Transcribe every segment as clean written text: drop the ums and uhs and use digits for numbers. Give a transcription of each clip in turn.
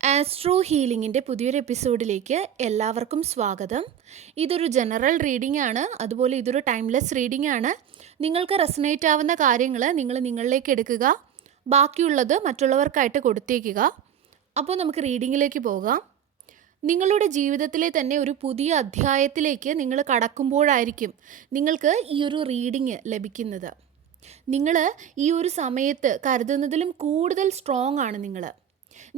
Astro ഹീലിംഗിൻ്റെ പുതിയൊരു എപ്പിസോഡിലേക്ക് എല്ലാവർക്കും സ്വാഗതം. ഇതൊരു ജനറൽ റീഡിംഗ് ആണ്, അതുപോലെ ഇതൊരു ടൈംലെസ് റീഡിംഗ് ആണ്. നിങ്ങൾക്ക് റെസനേറ്റ് ആവുന്ന കാര്യങ്ങൾ നിങ്ങൾ നിങ്ങളിലേക്ക് എടുക്കുക, ബാക്കിയുള്ളത് മറ്റുള്ളവർക്കായിട്ട് കൊടുത്തേക്കുക. അപ്പോൾ നമുക്ക് റീഡിങ്ങിലേക്ക് പോകാം. നിങ്ങളുടെ ജീവിതത്തിലെ തന്നെ ഒരു പുതിയ അധ്യായത്തിലേക്ക് നിങ്ങൾ കടക്കുമ്പോഴായിരിക്കും നിങ്ങൾക്ക് ഈ ഒരു റീഡിങ് ലഭിക്കുന്നത്. നിങ്ങൾ ഈ ഒരു സമയത്ത് കരുതുന്നതിലും കൂടുതൽ സ്ട്രോങ് ആണ്.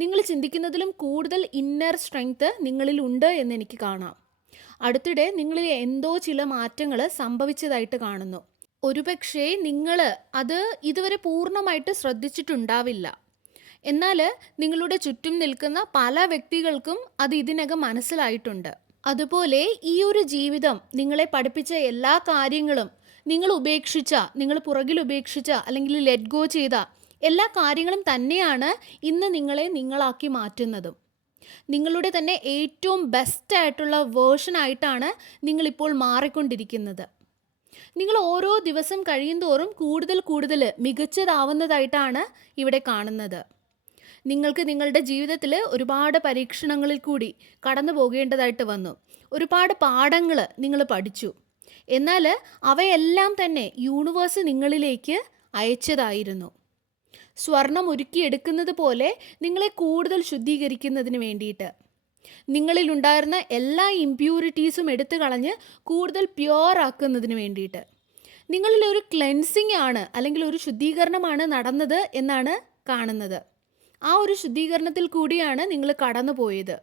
നിങ്ങൾ ചിന്തിക്കുന്നതിലും കൂടുതൽ ഇന്നർ സ്ട്രെങ്ത് നിങ്ങളിലുണ്ട് എന്ന് എനിക്ക് കാണാം. അടുത്തിടെ നിങ്ങളിൽ എന്തോ ചില മാറ്റങ്ങൾ സംഭവിച്ചതായിട്ട് കാണുന്നു. ഒരുപക്ഷെ നിങ്ങൾ അത് ഇതുവരെ പൂർണ്ണമായിട്ട് ശ്രദ്ധിച്ചിട്ടുണ്ടാവില്ല. എന്നാൽ നിങ്ങളുടെ ചുറ്റും നിൽക്കുന്ന പല വ്യക്തികൾക്കും അത് ഇതിനകം മനസ്സിലായിട്ടുണ്ട്. അതുപോലെ ഈ ഒരു ജീവിതം നിങ്ങളെ പഠിപ്പിച്ച എല്ലാ കാര്യങ്ങളും നിങ്ങൾ പുറകിൽ ഉപേക്ഷിച്ച അല്ലെങ്കിൽ ലെറ്റ് ഗോ ചെയ്ത എല്ലാ കാര്യങ്ങളും തന്നെയാണ് ഇന്ന് നിങ്ങളെ നിങ്ങളാക്കി മാറ്റുന്നതും. നിങ്ങളുടെ തന്നെ ഏറ്റവും ബെസ്റ്റ് ആയിട്ടുള്ള വേർഷനായിട്ടാണ് നിങ്ങളിപ്പോൾ മാറിക്കൊണ്ടിരിക്കുന്നത്. നിങ്ങൾ ഓരോ ദിവസം കഴിയുന്തോറും കൂടുതൽ മികച്ചതാവുന്നതായിട്ടാണ് ഇവിടെ കാണുന്നത്. നിങ്ങൾക്ക് നിങ്ങളുടെ ജീവിതത്തിൽ ഒരുപാട് പരീക്ഷണങ്ങളിൽ കൂടി കടന്നു പോകേണ്ടതായിട്ട് വന്നു. ഒരുപാട് പാഠങ്ങൾ നിങ്ങൾ പഠിച്ചു. എന്നാൽ അവയെല്ലാം തന്നെ യൂണിവേഴ്സ് നിങ്ങളിലേക്ക് അയച്ചതായിരുന്നു. സ്വർണം ഉരുക്കിയെടുക്കുന്നത് പോലെ നിങ്ങളെ കൂടുതൽ ശുദ്ധീകരിക്കുന്നതിന് വേണ്ടിയിട്ട്, നിങ്ങളിലുണ്ടായിരുന്ന എല്ലാ ഇംപ്യൂരിറ്റീസും എടുത്തു കളഞ്ഞ് കൂടുതൽ പ്യുവർ ആക്കുന്നതിന് വേണ്ടിയിട്ട്, നിങ്ങളിൽ ഒരു ക്ലെൻസിങ് ആണ് അല്ലെങ്കിൽ ഒരു ശുദ്ധീകരണമാണ് നടന്നത് എന്നാണ് കാണുന്നത്. ആ ഒരു ശുദ്ധീകരണത്തിൽ കൂടിയാണ് നിങ്ങൾ കടന്നു പോയത്.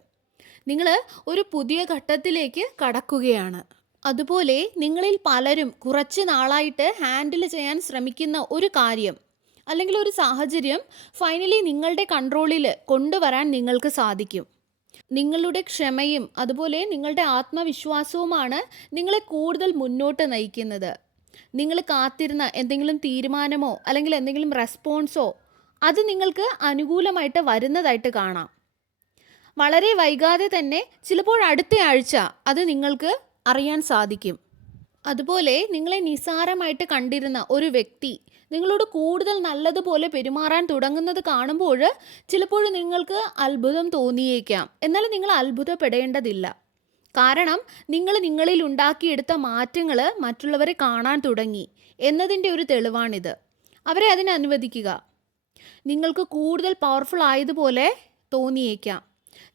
നിങ്ങൾ ഒരു പുതിയ ഘട്ടത്തിലേക്ക് കടക്കുകയാണ്. അതുപോലെ നിങ്ങളിൽ പലരും കുറച്ച് നാളായിട്ട് ഹാൻഡിൽ ചെയ്യാൻ ശ്രമിക്കുന്ന ഒരു കാര്യം അല്ലെങ്കിൽ ഒരു സാഹചര്യം ഫൈനലി നിങ്ങളുടെ കൺട്രോളിൽ കൊണ്ടുവരാൻ നിങ്ങൾക്ക് സാധിക്കും. നിങ്ങളുടെ ക്ഷമയും അതുപോലെ നിങ്ങളുടെ ആത്മവിശ്വാസവുമാണ് നിങ്ങളെ കൂടുതൽ മുന്നോട്ട് നയിക്കുന്നത്. നിങ്ങൾ കാത്തിരുന്ന എന്തെങ്കിലും തീരുമാനമോ അല്ലെങ്കിൽ എന്തെങ്കിലും റെസ്പോൺസോ അത് നിങ്ങൾക്ക് അനുകൂലമായിട്ട് വരുന്നതായിട്ട് കാണാം. വളരെ വൈകാതെ തന്നെ, ചിലപ്പോൾ അടുത്ത ആഴ്ച അത് നിങ്ങൾക്ക് അറിയാൻ സാധിക്കും. അതുപോലെ നിങ്ങളെ നിസ്സാരമായിട്ട് കണ്ടിരുന്ന ഒരു വ്യക്തി നിങ്ങളോട് കൂടുതൽ നല്ലതുപോലെ പെരുമാറാൻ തുടങ്ങുന്നത് കാണുമ്പോൾ ചിലപ്പോൾ നിങ്ങൾക്ക് അത്ഭുതം തോന്നിയേക്കാം. എന്നാൽ നിങ്ങൾ അത്ഭുതപ്പെടേണ്ടതില്ല. കാരണം നിങ്ങളിൽ ഉണ്ടാക്കിയെടുത്ത മാറ്റങ്ങൾ മറ്റുള്ളവരെ കാണാൻ തുടങ്ങി എന്നതിൻ്റെ ഒരു തെളിവാണിത്. അവരെ അതിന് അനുവദിക്കുക. നിങ്ങൾക്ക് കൂടുതൽ പവർഫുൾ ആയതുപോലെ തോന്നിയേക്കാം.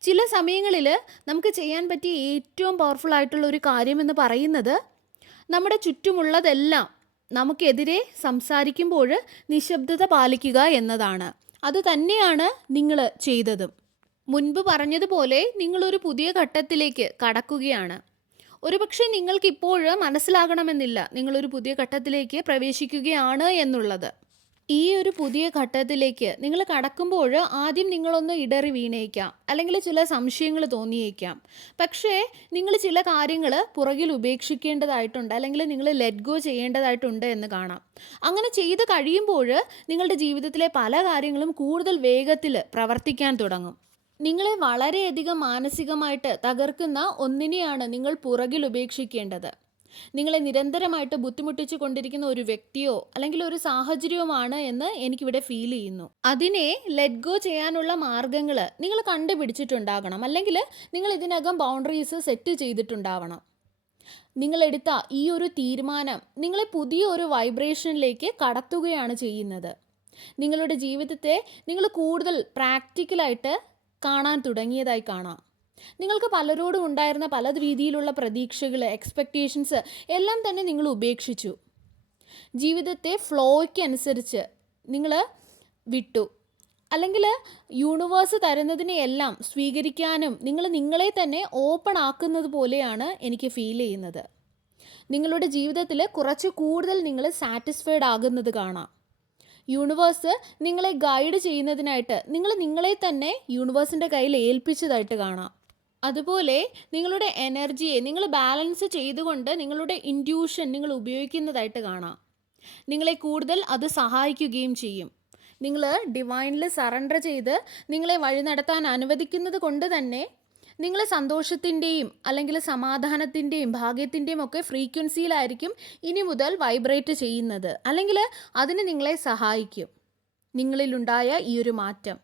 ചില സമയങ്ങളിൽ നമുക്ക് ചെയ്യാൻ പറ്റിയ ഏറ്റവും പവർഫുൾ ആയിട്ടുള്ള ഒരു കാര്യമെന്ന് പറയുന്നത് നമ്മുടെ ചുറ്റുമുള്ളതെല്ലാം നമുക്കെതിരെ സംസാരിക്കുമ്പോൾ നിശബ്ദത പാലിക്കുക എന്നതാണ്. അത് തന്നെയാണ് നിങ്ങൾ ചെയ്തതും. മുൻപ് പറഞ്ഞതുപോലെ നിങ്ങളൊരു പുതിയ ഘട്ടത്തിലേക്ക് കടക്കുകയാണ്. ഒരുപക്ഷെ നിങ്ങൾക്കിപ്പോൾ മനസ്സിലാകണമെന്നില്ല നിങ്ങളൊരു പുതിയ ഘട്ടത്തിലേക്ക് പ്രവേശിക്കുകയാണ് എന്നുള്ളത്. ഈ ഒരു പുതിയ ഘട്ടത്തിലേക്ക് നിങ്ങൾ കടക്കുമ്പോൾ ആദ്യം നിങ്ങളൊന്ന് ഇടറി വീണേക്കാം, അല്ലെങ്കിൽ ചില സംശയങ്ങൾ തോന്നിയേക്കാം. പക്ഷേ നിങ്ങൾ ചില കാര്യങ്ങൾ പുറകിൽ ഉപേക്ഷിക്കേണ്ടതായിട്ടുണ്ട്, അല്ലെങ്കിൽ നിങ്ങൾ ലെറ്റ് ഗോ ചെയ്യേണ്ടതായിട്ടുണ്ട് എന്ന് കാണാം. അങ്ങനെ ചെയ്ത് കഴിയുമ്പോൾ നിങ്ങളുടെ ജീവിതത്തിലെ പല കാര്യങ്ങളും കൂടുതൽ വേഗത്തിൽ പ്രവർത്തിക്കാൻ തുടങ്ങും. നിങ്ങളെ വളരെയധികം മാനസികമായിട്ട് തകർക്കുന്ന ഒന്നിനെയാണ് നിങ്ങൾ പുറകിൽ ഉപേക്ഷിക്കേണ്ടത്. നിങ്ങളെ നിരന്തരമായിട്ട് ബുദ്ധിമുട്ടിച്ചു കൊണ്ടിരിക്കുന്ന ഒരു വ്യക്തിയോ അല്ലെങ്കിൽ ഒരു സാഹചര്യവുമാണ് എന്ന് എനിക്കിവിടെ ഫീൽ ചെയ്യുന്നു. അതിനെ ലെറ്റ് ഗോ ചെയ്യാനുള്ള മാർഗങ്ങൾ നിങ്ങൾ കണ്ടുപിടിച്ചിട്ടുണ്ടാകണം, അല്ലെങ്കിൽ നിങ്ങൾ ഇതിനകം ബൗണ്ടറീസ് സെറ്റ് ചെയ്തിട്ടുണ്ടാവണം. നിങ്ങളെടുത്ത ഈ ഒരു തീരുമാനം നിങ്ങളെ പുതിയ ഒരു വൈബ്രേഷനിലേക്ക് കടത്തുകയാണ് ചെയ്യുന്നത്. നിങ്ങളുടെ ജീവിതത്തെ നിങ്ങൾ കൂടുതൽ പ്രാക്ടിക്കലായിട്ട് കാണാൻ തുടങ്ങിയതായി കാണാം. നിങ്ങൾക്ക് പലരോടും ഉണ്ടായിരുന്ന പല രീതിയിലുള്ള പ്രതീക്ഷകൾ, എക്സ്പെക്റ്റേഷൻസ് എല്ലാം തന്നെ നിങ്ങൾ ഉപേക്ഷിച്ചു. ജീവിതത്തെ ഫ്ലോയ്ക്ക് അനുസരിച്ച് നിങ്ങൾ വിട്ടു. അല്ലെങ്കിൽ യൂണിവേഴ്സ് തരുന്നതിനെ എല്ലാം സ്വീകരിക്കാനും നിങ്ങൾ നിങ്ങളെ തന്നെ ഓപ്പൺ ആക്കുന്നത് പോലെയാണ് എനിക്ക് ഫീൽ ചെയ്യുന്നത്. നിങ്ങളുടെ ജീവിതത്തിൽ കുറച്ച് കൂടുതൽ നിങ്ങൾ സാറ്റിസ്ഫൈഡ് ആകുന്നത് കാണാം. യൂണിവേഴ്സ് നിങ്ങളെ ഗൈഡ് ചെയ്യുന്നതിനായിട്ട് നിങ്ങളെ തന്നെ യൂണിവേഴ്സിൻ്റെ കയ്യിൽ ഏൽപ്പിച്ചതായിട്ട് കാണാം. അതുപോലെ നിങ്ങളുടെ എനർജിയെ നിങ്ങൾ ബാലൻസ് ചെയ്തുകൊണ്ട് നിങ്ങളുടെ ഇൻറ്റ്യൂഷൻ നിങ്ങൾ ഉപയോഗിക്കുന്നതായിട്ട് കാണാം. നിങ്ങളെ കൂടുതൽ അത് സഹായിക്കുകയും ചെയ്യും. നിങ്ങൾ ഡിവൈനിൽ സറണ്ടർ ചെയ്ത് നിങ്ങളെ വഴി നടത്താൻ അനുവദിക്കുന്നത് കൊണ്ട് തന്നെ നിങ്ങൾ സന്തോഷത്തിൻ്റെയും അല്ലെങ്കിൽ സമാധാനത്തിൻ്റെയും ഭാഗ്യത്തിൻ്റെയും ഒക്കെ ഫ്രീക്വൻസിയിലായിരിക്കും ഇനി മുതൽ വൈബ്രേറ്റ് ചെയ്യുന്നത്, അല്ലെങ്കിൽ അതിന് നിങ്ങളെ സഹായിക്കും നിങ്ങളിലുണ്ടായ ഈ ഒരു മാറ്റം.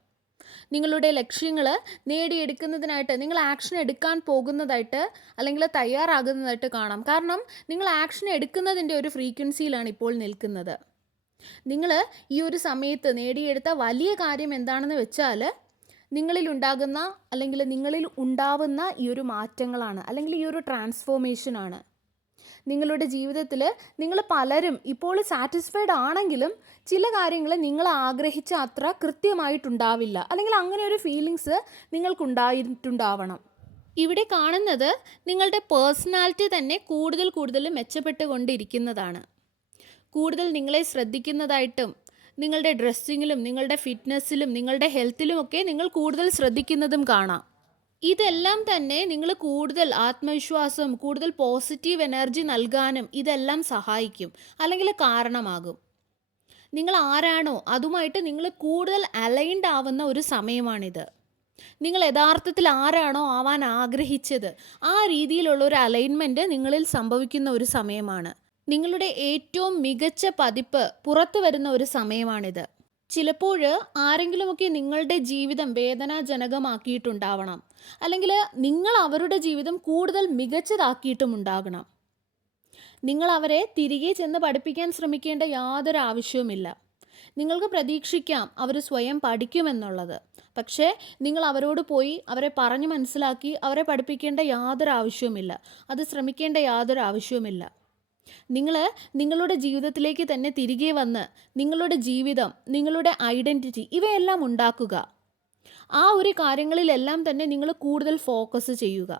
നിങ്ങളുടെ ലക്ഷ്യങ്ങൾ നേടിയെടുക്കുന്നതിനായിട്ട് നിങ്ങൾ ആക്ഷൻ എടുക്കാൻ പോകുന്നതായിട്ട് അല്ലെങ്കിൽ തയ്യാറാകുന്നതായിട്ട് കാണാം. കാരണം നിങ്ങൾ ആക്ഷൻ എടുക്കുന്നതിൻ്റെ ഒരു ഫ്രീക്വൻസിയിലാണ് ഇപ്പോൾ നിൽക്കുന്നത്. നിങ്ങൾ ഈ ഒരു സമയത്ത് നേടിയെടുത്ത വലിയ കാര്യം എന്താണെന്ന് വെച്ചാൽ നിങ്ങളിൽ ഉണ്ടാകുന്ന അല്ലെങ്കിൽ നിങ്ങളിൽ ഉണ്ടാവുന്ന ഈ ഒരു മാറ്റങ്ങളാണ്, അല്ലെങ്കിൽ ഈ ഒരു ട്രാൻസ്ഫോർമേഷനാണ്. നിങ്ങളുടെ ജീവിതത്തിൽ നിങ്ങൾ പലരും ഇപ്പോൾ സാറ്റിസ്ഫൈഡ് ആണെങ്കിലും ചില കാര്യങ്ങൾ നിങ്ങൾ ആഗ്രഹിച്ച അത്ര കൃത്യമായിട്ടുണ്ടാവില്ല, അല്ലെങ്കിൽ അങ്ങനെ ഒരു ഫീലിങ്സ് നിങ്ങൾക്കുണ്ടായിട്ടുണ്ടാവണം. ഇവിടെ കാണുന്നത് നിങ്ങളുടെ പേഴ്സണാലിറ്റി തന്നെ കൂടുതൽ കൂടുതൽ മെച്ചപ്പെട്ടുകൊണ്ടിരിക്കുന്നതാണ്. കൂടുതൽ നിങ്ങളെ ശ്രദ്ധിക്കുന്നതായിട്ടും നിങ്ങളുടെ ഡ്രസ്സിങ്ങിലും നിങ്ങളുടെ ഫിറ്റ്നസ്സിലും നിങ്ങളുടെ ഹെൽത്തിലുമൊക്കെ നിങ്ങൾ കൂടുതൽ ശ്രദ്ധിക്കുന്നതും കാണാം. ഇതെല്ലാം തന്നെ നിങ്ങൾ കൂടുതൽ ആത്മവിശ്വാസം, കൂടുതൽ പോസിറ്റീവ് എനർജി നൽകാനും ഇതെല്ലാം സഹായിക്കും, അല്ലെങ്കിൽ കാരണമാകും. നിങ്ങൾ ആരാണോ അതുമായിട്ട് നിങ്ങൾ കൂടുതൽ അലൈൻഡ് ആവുന്ന ഒരു സമയമാണിത്. നിങ്ങൾ യഥാർത്ഥത്തിൽ ആരാണോ ആവാൻ ആഗ്രഹിച്ചത് ആ രീതിയിലുള്ള ഒരു അലൈൻമെൻറ്റ് നിങ്ങളിൽ സംഭവിക്കുന്ന ഒരു സമയമാണ്. നിങ്ങളുടെ ഏറ്റവും മികച്ച പതിപ്പ് പുറത്തു വരുന്ന ഒരു സമയമാണിത്. ചിലപ്പോൾ ആരെങ്കിലുമൊക്കെ നിങ്ങളുടെ ജീവിതം വേദനാജനകമാക്കിയിട്ടുണ്ടാവണം, അല്ലെങ്കിൽ നിങ്ങൾ അവരുടെ ജീവിതം കൂടുതൽ മികച്ചതാക്കിയിട്ടും ഉണ്ടാകണം. നിങ്ങൾ അവരെ തിരികെ ചെന്ന് പഠിപ്പിക്കാൻ ശ്രമിക്കേണ്ട യാതൊരു ആവശ്യവുമില്ല. നിങ്ങൾക്ക് പ്രതീക്ഷിക്കാം അവർ സ്വയം പഠിക്കുമെന്നുള്ളത്. പക്ഷേ നിങ്ങൾ അവരോട് പോയി അവരെ പറഞ്ഞു മനസ്സിലാക്കി അവരെ പഠിപ്പിക്കേണ്ട യാതൊരു ആവശ്യവുമില്ല. അത് ശ്രമിക്കേണ്ട യാതൊരു ആവശ്യവുമില്ല. നിങ്ങൾ നിങ്ങളുടെ ജീവിതത്തിലേക്ക് തന്നെ തിരികെ വന്ന് നിങ്ങളുടെ ജീവിതം, നിങ്ങളുടെ ഐഡൻറ്റിറ്റി ഇവയെല്ലാം ഉണ്ടാക്കുക. ആ ഒരു കാര്യങ്ങളിലെല്ലാം തന്നെ നിങ്ങൾ കൂടുതൽ ഫോക്കസ് ചെയ്യുക.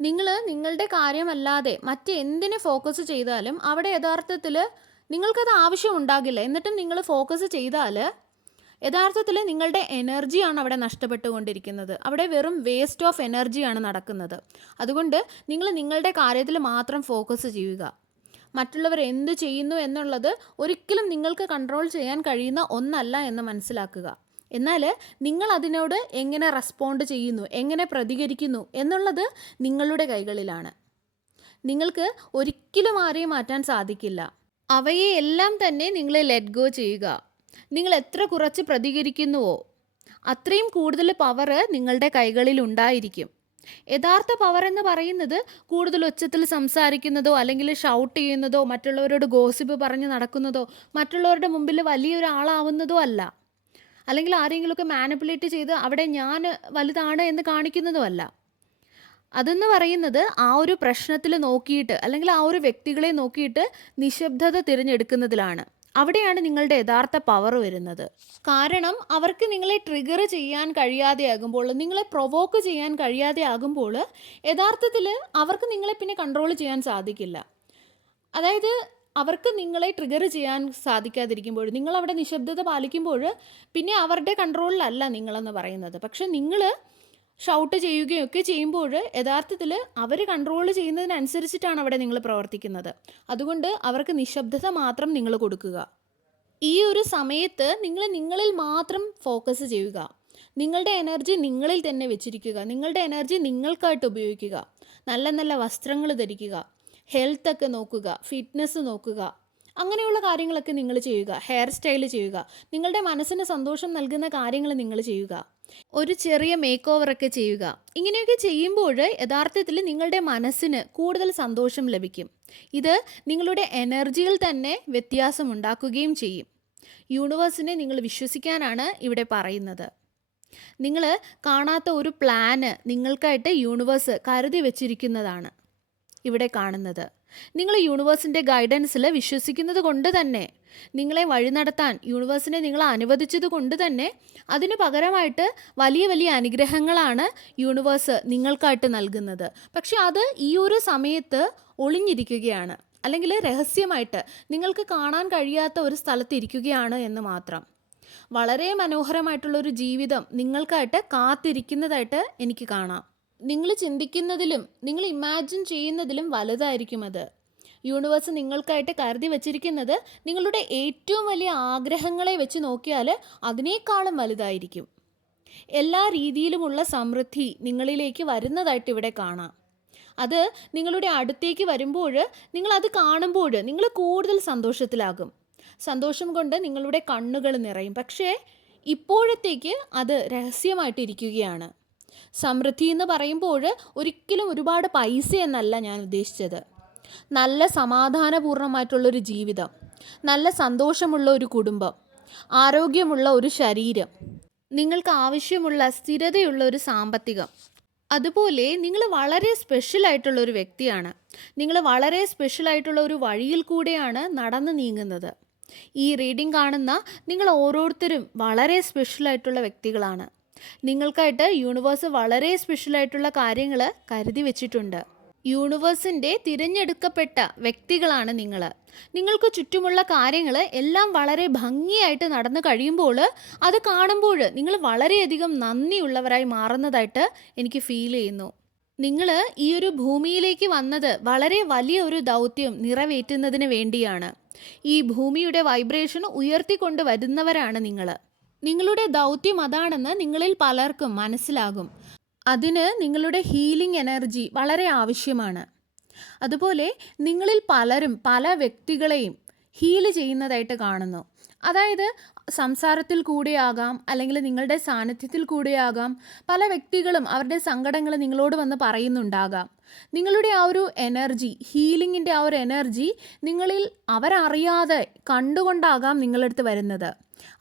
നിങ്ങൾ നിങ്ങളുടെ കാര്യമല്ലാതെ മറ്റെന്തിനെ ഫോക്കസ് ചെയ്താലും അവിടെ യഥാർത്ഥത്തിൽ നിങ്ങൾക്കത് ആവശ്യം ഉണ്ടാകില്ല. എന്നിട്ടും നിങ്ങൾ ഫോക്കസ് ചെയ്താൽ യഥാർത്ഥത്തിൽ നിങ്ങളുടെ എനർജിയാണ് അവിടെ നഷ്ടപ്പെട്ടുകൊണ്ടിരിക്കുന്നത്. അവിടെ വെറും വേസ്റ്റ് ഓഫ് എനർജിയാണ് നടക്കുന്നത്. അതുകൊണ്ട് നിങ്ങൾ നിങ്ങളുടെ കാര്യത്തിൽ മാത്രം ഫോക്കസ് ചെയ്യുക. മറ്റുള്ളവർ എന്ത് ചെയ്യുന്നു എന്നുള്ളത് ഒരിക്കലും നിങ്ങൾക്ക് കൺട്രോൾ ചെയ്യാൻ കഴിയുന്ന ഒന്നല്ല എന്ന് മനസ്സിലാക്കുക. എന്നാൽ നിങ്ങൾ അതിനോട് എങ്ങനെ റെസ്പോണ്ട് ചെയ്യുന്നു, എങ്ങനെ പ്രതികരിക്കുന്നു എന്നുള്ളത് നിങ്ങളുടെ കൈകളിലാണ്. നിങ്ങൾക്ക് ഒരിക്കലും ആരെയും മാറ്റാൻ സാധിക്കില്ല. അവയെ എല്ലാം തന്നെ നിങ്ങൾ ലെറ്റ് ഗോ ചെയ്യുക. നിങ്ങൾ എത്ര കുറച്ച് പ്രതികരിക്കുന്നുവോ അത്രയും കൂടുതൽ പവർ നിങ്ങളുടെ കൈകളിൽ ഉണ്ടായിരിക്കും. യഥാർത്ഥ പവർ എന്ന് പറയുന്നത് കൂടുതൽ ഉച്ചത്തിൽ സംസാരിക്കുന്നതോ അല്ലെങ്കിൽ ഷൗട്ട് ചെയ്യുന്നതോ മറ്റുള്ളവരോട് ഗോസിപ്പ് പറഞ്ഞ് നടക്കുന്നതോ മറ്റുള്ളവരുടെ മുമ്പിൽ വലിയൊരാളാവുന്നതോ അല്ല, അല്ലെങ്കിൽ ആരെങ്കിലുമൊക്കെ മാനിപ്പുലേറ്റ് ചെയ്ത് അവിടെ ഞാൻ വലുതാണ് എന്ന് കാണിക്കുന്നതോ അല്ല. അതെന്ന് പറയുന്നത് ആ ഒരു പ്രശ്നത്തിൽ നോക്കിയിട്ട് അല്ലെങ്കിൽ ആ ഒരു വ്യക്തികളെ നോക്കിയിട്ട് നിശബ്ദത തിരഞ്ഞെടുക്കുന്നതിലാണ്. അവിടെയാണ് നിങ്ങളുടെ യഥാർത്ഥ പവർ വരുന്നത്. കാരണം അവർക്ക് നിങ്ങളെ ട്രിഗർ ചെയ്യാൻ കഴിയാതെയാകുമ്പോൾ, നിങ്ങളെ പ്രൊവോക്ക് ചെയ്യാൻ കഴിയാതെയാകുമ്പോൾ യഥാർത്ഥത്തിൽ അവർക്ക് നിങ്ങളെ പിന്നെ കൺട്രോൾ ചെയ്യാൻ സാധിക്കില്ല. അതായത് അവർക്ക് നിങ്ങളെ ട്രിഗർ ചെയ്യാൻ സാധിക്കാതിരിക്കുമ്പോൾ, നിങ്ങളവിടെ നിശബ്ദത പാലിക്കുമ്പോൾ പിന്നെ അവരുടെ കൺട്രോളിലല്ല നിങ്ങളെന്ന് പറയുന്നത്. പക്ഷെ നിങ്ങൾ ഷൗട്ട് ചെയ്യുകയൊക്കെ ചെയ്യുമ്പോൾ യഥാർത്ഥത്തിൽ അവർ കൺട്രോൾ ചെയ്യുന്നതിനനുസരിച്ചിട്ടാണ് അവിടെ നിങ്ങൾ പ്രവർത്തിക്കുന്നത്. അതുകൊണ്ട് അവർക്ക് നിശബ്ദത മാത്രം നിങ്ങൾ കൊടുക്കുക. ഈ ഒരു സമയത്ത് നിങ്ങൾ നിങ്ങളിൽ മാത്രം ഫോക്കസ് ചെയ്യുക. നിങ്ങളുടെ എനർജി നിങ്ങളിൽ തന്നെ വെച്ചിരിക്കുക. നിങ്ങളുടെ എനർജി നിങ്ങൾക്കായിട്ട് ഉപയോഗിക്കുക. നല്ല നല്ല വസ്ത്രങ്ങൾ ധരിക്കുക, ഹെൽത്തൊക്കെ നോക്കുക, ഫിറ്റ്നസ് നോക്കുക, അങ്ങനെയുള്ള കാര്യങ്ങളൊക്കെ നിങ്ങൾ ചെയ്യുക. ഹെയർ സ്റ്റൈൽ ചെയ്യുക. നിങ്ങളുടെ മനസ്സിന് സന്തോഷം നൽകുന്ന കാര്യങ്ങൾ നിങ്ങൾ ചെയ്യുക. ഒരു ചെറിയ മേക്ക് ഓവറൊക്കെ ചെയ്യുക. ഇങ്ങനെയൊക്കെ ചെയ്യുമ്പോൾ യഥാർത്ഥത്തിൽ നിങ്ങളുടെ മനസ്സിന് കൂടുതൽ സന്തോഷം ലഭിക്കും. ഇത് നിങ്ങളുടെ എനർജിയിൽ തന്നെ വ്യത്യാസമുണ്ടാക്കുകയും ചെയ്യും. യൂണിവേഴ്സിനെ നിങ്ങൾ വിശ്വസിക്കാനാണ് ഇവിടെ പറയുന്നത്. നിങ്ങൾ കാണാത്ത ഒരു പ്ലാന് നിങ്ങൾക്കായിട്ട് യൂണിവേഴ്സ് കരുതി വച്ചിരിക്കുന്നതാണ് ഇവിടെ കാണുന്നത്. നിങ്ങൾ യൂണിവേഴ്സിൻ്റെ ഗൈഡൻസിൽ വിശ്വസിക്കുന്നത് കൊണ്ട് തന്നെ, നിങ്ങളെ വഴി നടത്താൻ യൂണിവേഴ്സിനെ നിങ്ങൾ അനുവദിച്ചത് കൊണ്ട് തന്നെ അതിന് പകരമായിട്ട് വലിയ വലിയ അനുഗ്രഹങ്ങളാണ് യൂണിവേഴ്സ് നിങ്ങൾക്കായിട്ട് നൽകുന്നത്. പക്ഷെ അത് ഈ ഒരു സമയത്ത് ഒളിഞ്ഞിരിക്കുകയാണ്, അല്ലെങ്കിൽ രഹസ്യമായിട്ട് നിങ്ങൾക്ക് കാണാൻ കഴിയാത്ത ഒരു സ്ഥലത്ത് ഇരിക്കുകയാണ് എന്ന് മാത്രം. വളരെ മനോഹരമായിട്ടുള്ളൊരു ജീവിതം നിങ്ങൾക്കായിട്ട് കാത്തിരിക്കുന്നതായിട്ട് എനിക്ക് കാണാം. നിങ്ങൾ ചിന്തിക്കുന്നതിലും നിങ്ങൾ ഇമാജിൻ ചെയ്യുന്നതിലും വലുതായിരിക്കും അത്. യൂണിവേഴ്സ് നിങ്ങൾക്കായിട്ട് കരുതി വച്ചിരിക്കുന്നത് നിങ്ങളുടെ ഏറ്റവും വലിയ ആഗ്രഹങ്ങളെ വെച്ച് നോക്കിയാൽ അതിനേക്കാളും വലുതായിരിക്കും. എല്ലാ രീതിയിലുമുള്ള സമൃദ്ധി നിങ്ങളിലേക്ക് വരുന്നതായിട്ട് ഇവിടെ കാണാം. അത് നിങ്ങളുടെ അടുത്തേക്ക് വരുമ്പോൾ, നിങ്ങളത് കാണുമ്പോൾ നിങ്ങൾ കൂടുതൽ സന്തോഷത്തിലാകും. സന്തോഷം കൊണ്ട് നിങ്ങളുടെ കണ്ണുകൾ നിറയും. പക്ഷേ ഇപ്പോഴത്തേക്ക് അത് രഹസ്യമായിട്ടിരിക്കുകയാണ്. സമൃദ്ധി എന്ന് പറയുമ്പോൾ ഒരിക്കലും ഒരുപാട് പൈസ എന്നല്ല ഞാൻ ഉദ്ദേശിച്ചത്. നല്ല സമാധാനപൂർണ്ണമായിട്ടുള്ളൊരു ജീവിതം, നല്ല സന്തോഷമുള്ള ഒരു കുടുംബം, ആരോഗ്യമുള്ള ഒരു ശരീരം, നിങ്ങൾക്ക് ആവശ്യമുള്ള സ്ഥിരതയുള്ള ഒരു സാമ്പത്തികം. അതുപോലെ നിങ്ങൾ വളരെ സ്പെഷ്യലായിട്ടുള്ള ഒരു വ്യക്തിയാണ്. നിങ്ങൾ വളരെ സ്പെഷ്യലായിട്ടുള്ള ഒരു വഴിയിൽ കൂടെയാണ് നടന്നു നീങ്ങുന്നത്. ഈ റീഡിംഗ് കാണുന്ന നിങ്ങൾ ഓരോരുത്തരും വളരെ സ്പെഷ്യലായിട്ടുള്ള വ്യക്തികളാണ്. നിങ്ങൾക്കായിട്ട് യൂണിവേഴ്സ് വളരെ സ്പെഷ്യലായിട്ടുള്ള കാര്യങ്ങൾ കരുതി വെച്ചിട്ടുണ്ട്. യൂണിവേഴ്സിൻ്റെ തിരഞ്ഞെടുക്കപ്പെട്ട വ്യക്തികളാണ് നിങ്ങൾ. നിങ്ങൾക്ക് ചുറ്റുമുള്ള കാര്യങ്ങൾ എല്ലാം വളരെ ഭംഗിയായിട്ട് നടന്നു കഴിയുമ്പോൾ അത് കാണുമ്പോൾ നിങ്ങൾ വളരെയധികം നന്ദിയുള്ളവരായി മാറുന്നതായിട്ട് എനിക്ക് ഫീൽ ചെയ്യുന്നു. നിങ്ങൾ ഈ ഒരു ഭൂമിയിലേക്ക് വന്നത് വളരെ വലിയ ഒരു ദൗത്യം നിറവേറ്റുന്നതിന് വേണ്ടിയാണ്. ഈ ഭൂമിയുടെ വൈബ്രേഷൻ ഉയർത്തിക്കൊണ്ട് വരുന്നവരാണ് നിങ്ങൾ. നിങ്ങളുടെ ദൗത്യം അതാണെന്ന് നിങ്ങളിൽ പലർക്കും മനസ്സിലാകും. അതിന് നിങ്ങളുടെ ഹീലിംഗ് എനർജി വളരെ ആവശ്യമാണ്. അതുപോലെ നിങ്ങളിൽ പലരും പല വ്യക്തികളെയും ഹീൽ ചെയ്യുന്നതായിട്ട് കാണുന്നു. അതായത് സംസാരത്തിൽ കൂടെയാകാം, അല്ലെങ്കിൽ നിങ്ങളുടെ സാന്നിധ്യത്തിൽ കൂടെയാകാം. പല വ്യക്തികളും അവരുടെ സങ്കടങ്ങൾ നിങ്ങളോട് വന്ന് പറയുന്നുണ്ടാകാം. നിങ്ങളുടെ ആ ഒരു എനർജി, ഹീലിങ്ങിൻ്റെ ആ ഒരു എനർജി നിങ്ങളിൽ അവരറിയാതെ കണ്ടുകൊണ്ടാകാം നിങ്ങളടുത്ത് വരുന്നത്.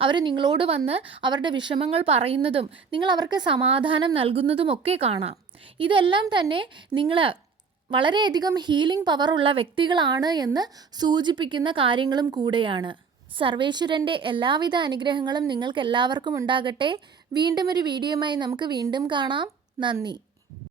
അവർ നിങ്ങളോട് വന്ന് അവരുടെ വിഷമങ്ങൾ പറയുന്നതും നിങ്ങൾ അവർക്ക് സമാധാനം നൽകുന്നതുമൊക്കെ കാണാം. ഇതെല്ലാം തന്നെ നിങ്ങൾ വളരെയധികം ഹീലിംഗ് പവറുള്ള വ്യക്തികളാണ് എന്ന് സൂചിപ്പിക്കുന്ന കാര്യങ്ങളും കൂടെയാണ്. സർവേശ്വരൻ്റെ എല്ലാവിധ അനുഗ്രഹങ്ങളും നിങ്ങൾക്ക് എല്ലാവർക്കും ഉണ്ടാകട്ടെ. വീണ്ടും ഒരു വീഡിയോയുമായി നമുക്ക് വീണ്ടും കാണാം. നന്ദി.